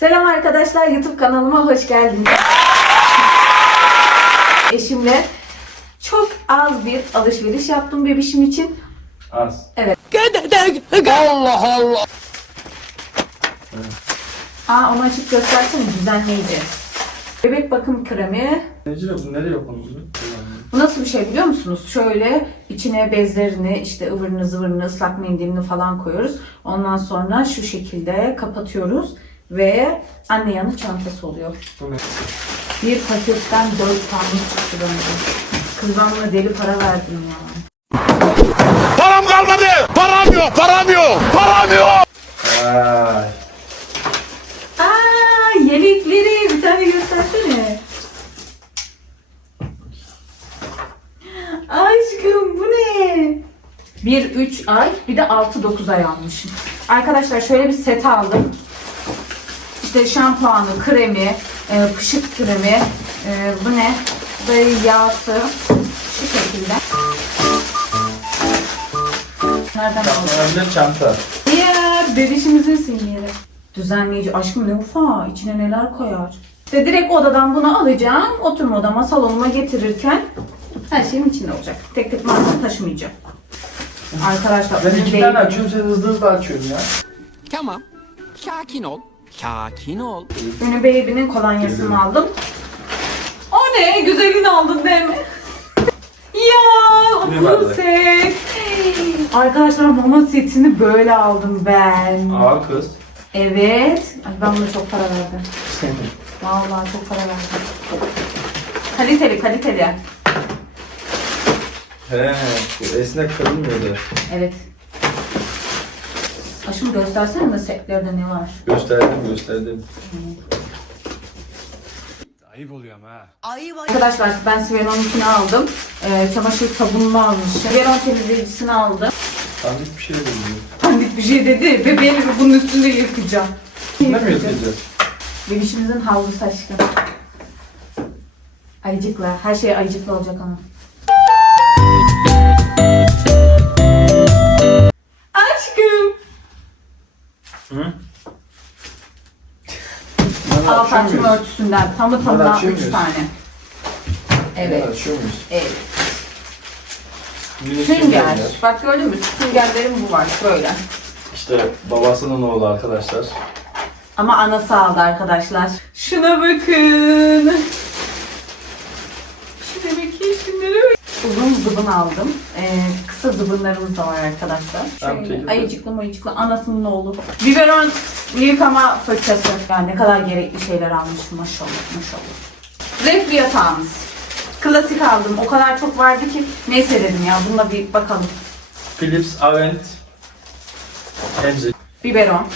Selam arkadaşlar YouTube kanalıma hoş geldiniz. Eşimle çok az bir alışveriş yaptım bebişim için. Az. Aa onu açık göstersene düzenleyici. Bebek bakım kremi. Necile bu nereye konuldu? Bu nasıl bir şey biliyor musunuz? Şöyle içine bezlerini, işte ıvırını zıvırını, ıslak mendilini falan koyuyoruz. Ondan sonra şu şekilde kapatıyoruz. Ve anne yanı çantası oluyor. Bu ne? Bir paketten 4 tane çıktı bence. Kız ben buna deli para verdim ya. Param kalmadı. Param yok, param yok, param yok. Ay. Aa yelekleri bir tane göstersene. Aşkım bu ne? 1-3 ay bir de 6-9 ay almışım. Arkadaşlar şöyle bir set aldım. İşte şampuanı, kremi, e, pışık kremi, e, bu ne? Böyle yağsı. Şu şekilde. Nereden aldım? Önce çanta. Diğer bebişimizin sinyali. Düzenleyici. Aşkım ne ufa. içine neler koyar. İşte direkt odadan bunu alacağım. Oturma odama, salonuma getirirken her şeyin içinde olacak. Tek tek malzeme taşımayacağım. Arkadaşlar Ben iki tane açıyorum sen hızlı hızlı açıyorsun ya. Tamam. Sakin ol. Sakin ol. Ünlü Baby'nin kolonyasını aldım. O ne? Güzelini aldın değil mi? ya Ne bu set. Arkadaşlar mama setini böyle aldım ben. Aa kız. Evet. Ay ben buna çok para verdim. Vallahi çok para verdim. Kaliteli kaliteli. He, bu esnek kırılmıyordu. Evet. Aşkım göstersene de setlerde ne var. Gösterdim gösterdim. Ayıp oluyor ama ha. Arkadaşlar ben Siveron'unkini aldım. Ee, çamaşır sabununu almışım. Siveron temizleyicisini aldım. Tanıdık bir şey de bilmiyor. Pandik bir şey dedi. Bebeğimi bunun üstünde yıkayacağım. Ne mi yatacağız? Bebişimizin havlusu aşkım. Ayıcıkla. Her şey ayıcıkla olacak ama. Al parfüm örtüsünden. Tamı tamına açıyor 3 muyuz? tane. Evet. Açıyor muyuz? Evet. Minik Sünger. süngerler. Bak gördün mü? Süngerlerim bu var. Böyle. İşte babasının oğlu arkadaşlar. Ama anası aldı arkadaşlar. Şuna bakın. Şuna bakın, şunlara bakın. Uzun zıbın aldım. Ee, kısa zıbınlarımız da var arkadaşlar. Tamam, Şöyle ayıcıklı mayıcıklı anasının oğlu. Biberon yıkama fırçası. Yani ne kadar gerekli şeyler almışım maşallah maşallah. Reflü yatağımız. Klasik aldım. O kadar çok vardı ki neyse dedim ya bununla bir bakalım. Philips Avent emzik. Biberon.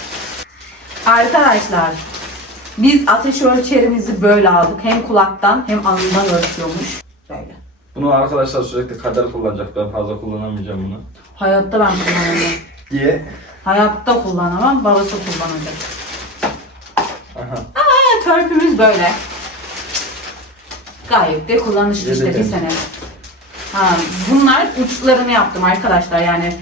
Arkadaşlar biz ateş ölçerimizi böyle aldık. Hem kulaktan hem alnından ölçüyormuş. Bunu arkadaşlar sürekli kader kullanacak. Ben fazla kullanamayacağım bunu. Hayatta ben kullanamam. Diye. Hayatta kullanamam. Babası kullanacak. Aha. Ha, törpümüz böyle. Gayet de kullanışlı işte bir Yedelim. sene. Ha, bunlar uçlarını yaptım arkadaşlar yani.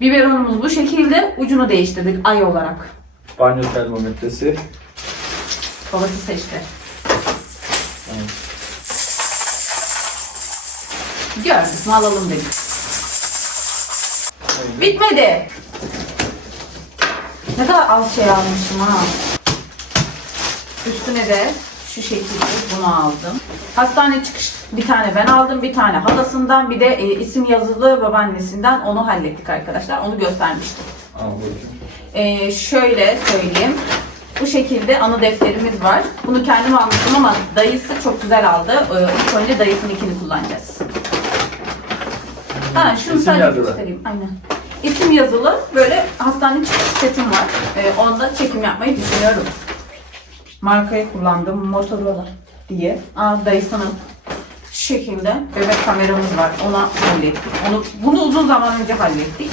Biberonumuz bu şekilde ucunu değiştirdik ay olarak. Banyo termometresi. Babası seçti. Gördük mü alalım dedik. Bitmedi. Ne kadar az şey almışım ha. Üstüne de şu şekilde bunu aldım. Hastane çıkış bir tane ben aldım, bir tane halasından, bir de e, isim yazılı babaannesinden onu hallettik arkadaşlar. Onu göstermiştim. E, şöyle söyleyeyim. Bu şekilde anı defterimiz var. Bunu kendim almıştım ama dayısı çok güzel aldı. E, ilk önce dayısınınkini kullanacağız. Ha, şunu İsim sadece yazılı. göstereyim. Aynen. İsim yazılı böyle hastane çıkış setim var. Ee, onda çekim yapmayı düşünüyorum. Markayı kullandım Motorola diye. Aa dayısının şu şekilde bebek kameramız var. Ona hallettik. Onu, bunu uzun zaman önce hallettik.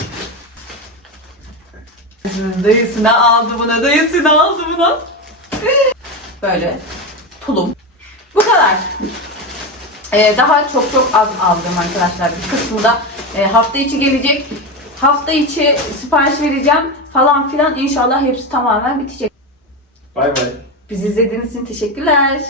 Dayısına aldı buna, dayısına aldı buna. Böyle tulum. Bu kadar. Ee, daha çok çok az aldım arkadaşlar. Bir kısmı da e, hafta içi gelecek. Hafta içi sipariş vereceğim falan filan. İnşallah hepsi tamamen bitecek. Bay bay. Bizi izlediğiniz için teşekkürler.